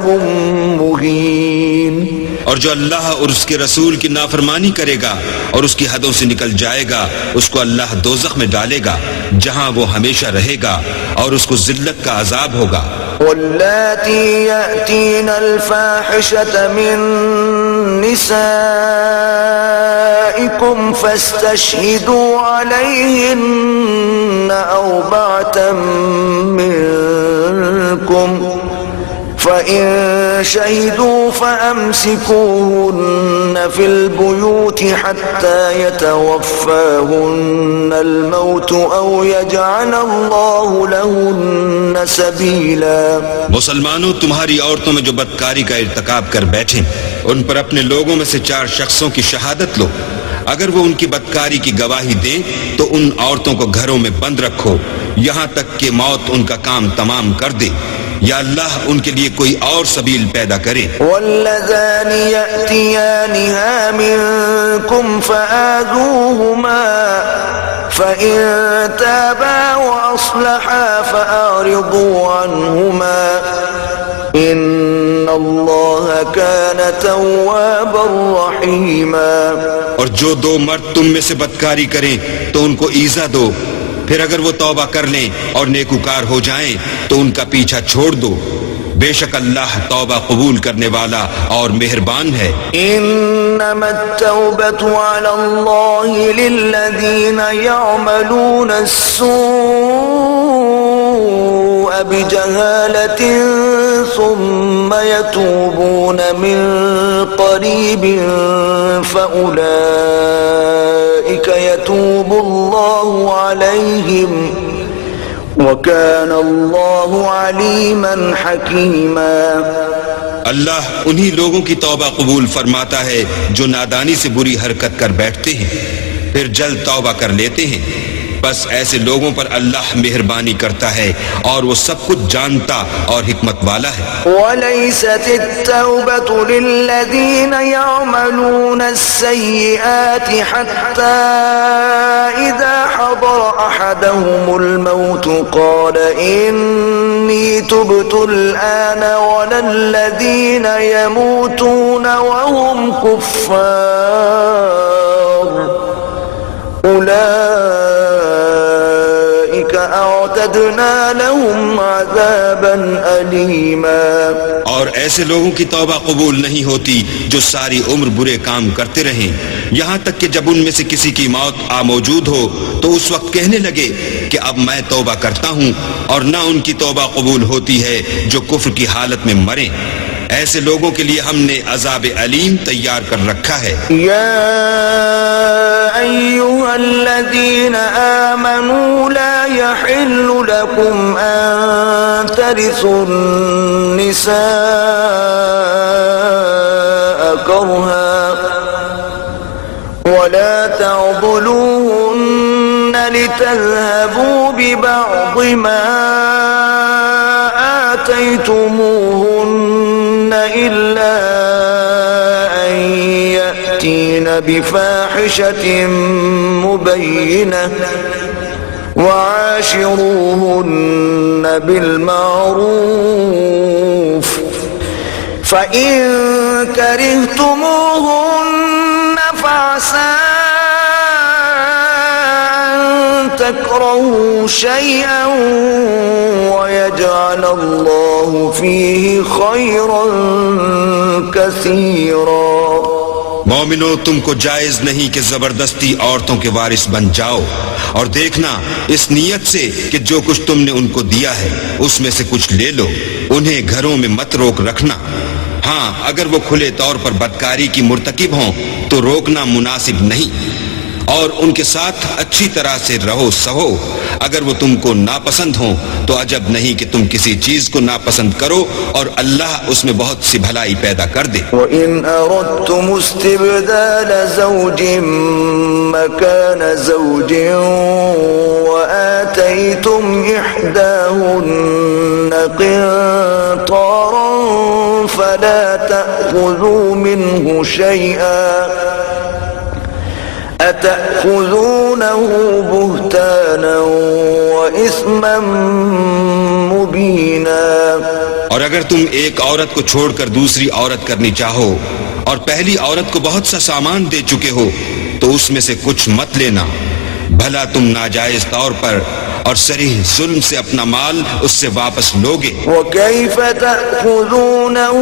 عذاب مهين। और जो अल्लाह और उसके रसूल की नाफरमानी करेगा और उसकी हदों से निकल जाएगा, उसको अल्लाह दोज़ख में डालेगा जहां वो हमेशा रहेगा और उसको जिल्लत का अजाब होगा। वल्लाती यातीना अल-फाहिशता मिन निसाइकुम फस्तशहिदू अलैहिन्ना अर्बअतम मिनकुम फ़इन शहिदू फ़अम्सिकूहुन्ना फ़िल बुयूति हत्ता यतवफ़्फ़ाहुन्नल मौतु औ यजअल अल्लाहु लहुन्ना सबीला। मुसलमानों, तुम्हारी औरतों में जो बदकारी का इर्तिकाब कर बैठे, उन पर अपने लोगों में से 4 शख्सों की शहादत लो। अगर वो उनकी बदकारी की गवाही दें तो उन औरतों को घरों में बंद रखो यहाँ तक कि मौत उनका काम तमाम कर दे, या अल्लाह उनके लिए कोई और सबील पैदा करे। वल्लज़ानी यअतियानिहा मिनकुम फ़आज़ूहुमा फ़इन ताबा वअस्लहा फ़अरिदू अन्हुमा इन्नल्लाह कान तव्वाबर रहीमा। और जो 2 मर्द तुम में से बदकारी करें तो उनको ईज़ा दो, फिर अगर वो तौबा कर लें और नेकुकार हो जाएं तो उनका पीछा छोड़ दो। बेशक अल्लाह तौबा कबूल करने वाला और मेहरबान है। इन्नमत-तौबतु अलल्लाहि लिल्लज़ीना यअमलूना अस्सूअ बिजहालतिन सुम्मा यतूबूना मिन क़रीबिन फ़उलाइका यतूबुल्लाहु अलैहिम वकान अल्लाहु अलीमन हकीमा। अल्लाह उन्हीं लोगों की तौबा कबूल फरमाता है जो नादानी से बुरी हरकत कर बैठते हैं फिर जल्द तौबा कर लेते हैं। बस ऐसे लोगों पर अल्लाह मेहरबानी करता है और वो सब कुछ जानता और हिकमत वाला है। वलैसत-तौबतु लिल्लज़ीना यअमलूना अस्सय्यिआति हत्ता इज़ा हदर अहदहुमुल मौतु क़ाल इन्नी तुब्तु अल-आन वलल्लज़ीना यमूतूना वहुम कुफ़्फ़ार अअतदना लहुम अज़ाबन अलीमा। और ऐसे लोगों की तौबा कबूल नहीं होती जो सारी उम्र बुरे काम करते रहें, यहाँ तक कि जब उनमें से किसी की मौत आ मौजूद हो तो उस वक्त कहने लगे कि अब मैं तौबा करता हूँ, और न उनकी तौबा कबूल होती है जो कुफ्र की हालत में मरे। ऐसे लोगों के लिए हमने अज़ाब अलीम तैयार कर रखा है। या अय्युहल्लज़ीना आमनू ला यहिल्लु लकुम अन तरिसुन निसाअ करहा वला तअज़लूहुन्न लितज़हबू बिबअज़ मा आतयतुमूहुन्न इल्ला अन यअतीना बिफाहिशतिन मुबय्यिनह वआशिरूहुन्न बिलमारूफ फ़इन करिhtumuhunन फ़असा अन तकरहू शयअन वयजअल अल्लाहु फ़ीहि ख़ैरन कसीरा। मोमिनो, तुमको जायज नहीं कि जबरदस्ती औरतों के वारिस बन जाओ, और देखना इस नीयत से कि जो कुछ तुमने उनको दिया है उसमें से कुछ ले लो। उन्हें घरों में मत रोक रखना। हाँ, अगर वो खुले तौर पर बदकारी की मुर्तकिब हों तो रोकना मुनासिब नहीं, और उनके साथ अच्छी तरह से रहो सहो। अगर वो तुमको नापसंद हो तो अजब नहीं कि तुम किसी चीज को नापसंद करो और अल्लाह उसमें बहुत सी भलाई पैदा कर दे। वइन अरदतुम इस्तिबदाल ज़ौजिन मकान ज़ौजिन व आतयतुम इहदाहुन्न क़िंतारन फला तअख़ुज़ू मिन्हु शय'अन अतअख़ुज़ूनहु बुहताना व इस्मन मुबीना। और और अगर तुम एक औरत को छोड़कर दूसरी औरत करनी चाहो और पहली औरत को बहुत सा सामान दे चुके हो तो उसमें से कुछ मत लेना, भला तुम नाजायज तौर पर और सरीह जुल्म से अपना माल उससे वापस लोगे। وكيف تأخذونه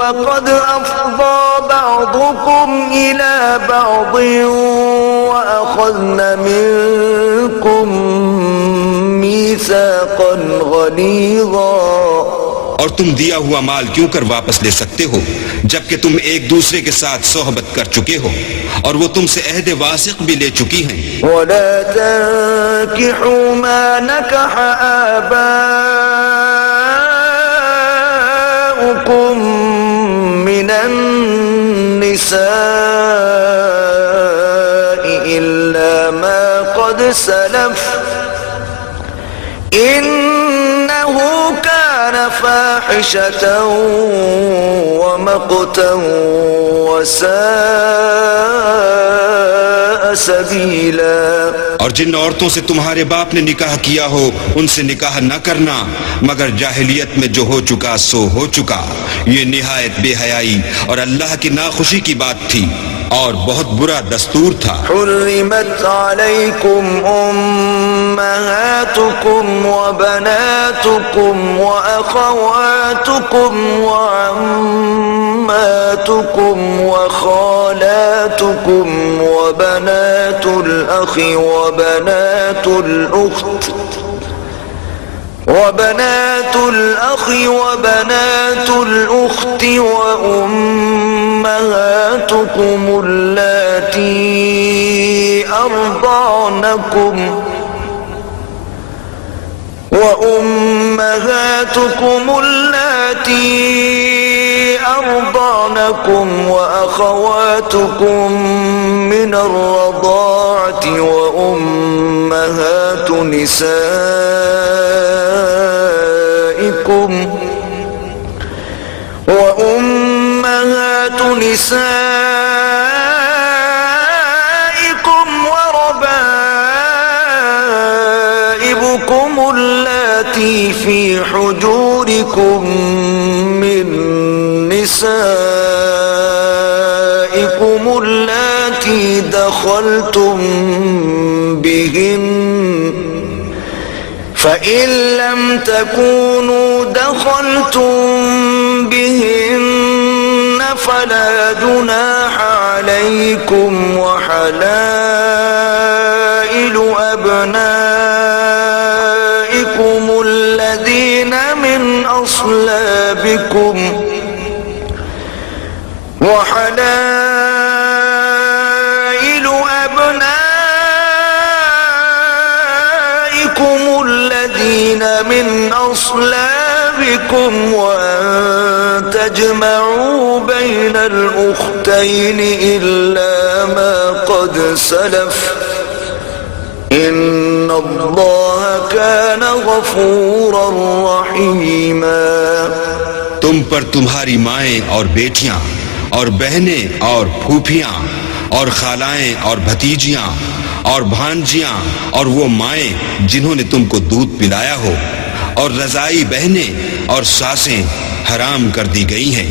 وقد أفضى بعضكم إلى بعض وأخذن منكم ميثاقا غليظا। और तुम दिया हुआ माल क्यों कर वापस ले सकते हो जबकि तुम एक दूसरे के साथ सोहबत कर चुके हो और वो तुमसे अहद वासिक भी ले चुकी हैं। ولا تنكحوا ما نكح آباؤكم من النساء إلا ما قد سلف إنه كان فاحشة ومقتا وساء سبيلا। और जिन औरतों से तुम्हारे बाप ने निकाह किया हो उनसे निकाह न करना मगर जाहिलियत में जो हो चुका सो हो चुका। ये निहायत बेहयाई और अल्लाह की नाखुशी की बात थी और बहुत बुरा दस्तूर था। حرمت عليكم أمهاتكم وبناتكم وأخواتكم وعماتكم وخالاتكم وبنات الأخ وبنات الأخت وأمهاتكم اللاتي أرضعنكم وأخواتكم من الرضاعة وأمهات نسائكم وربائبكم اللاتي في حجوركم من نسائكم اللاتي دخلتم بهن فإن لم تكونوا دخلتم بهن فلا جناح عليكم وحلائل أبنائكم الذين من أصلابكم وأن تجمعوا بين الأختين إلا ما قد سلف إن الله كان غفورا رحيما। तुम पर तुम्हारी माएं और बेटियां और बहनें और फूफियां और खालाएं और भतीजियां और भांजियां और वो माएं जिन्होंने तुमको दूध पिलाया हो और रजाई बहनें और सासें हराम कर दी गई हैं।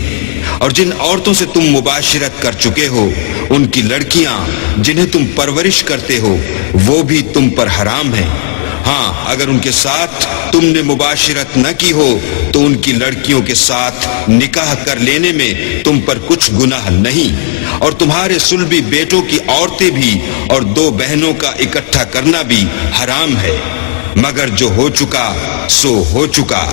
और जिन औरतों से तुम मुबाशिरत कर चुके हो उनकी लड़कियां जिन्हें तुम परवरिश करते हो वो भी तुम पर हराम हैं। हाँ, अगर उनके साथ तुमने मुबाशिरत न की हो तो उनकी लड़कियों के साथ निकाह कर लेने में तुम पर कुछ गुनाह नहीं। और तुम्हारे सुलभी बेटों की औरतें भी और दो बहनों का इकट्ठा करना भी हराम है मगर जो हो चुका सो हो चुका।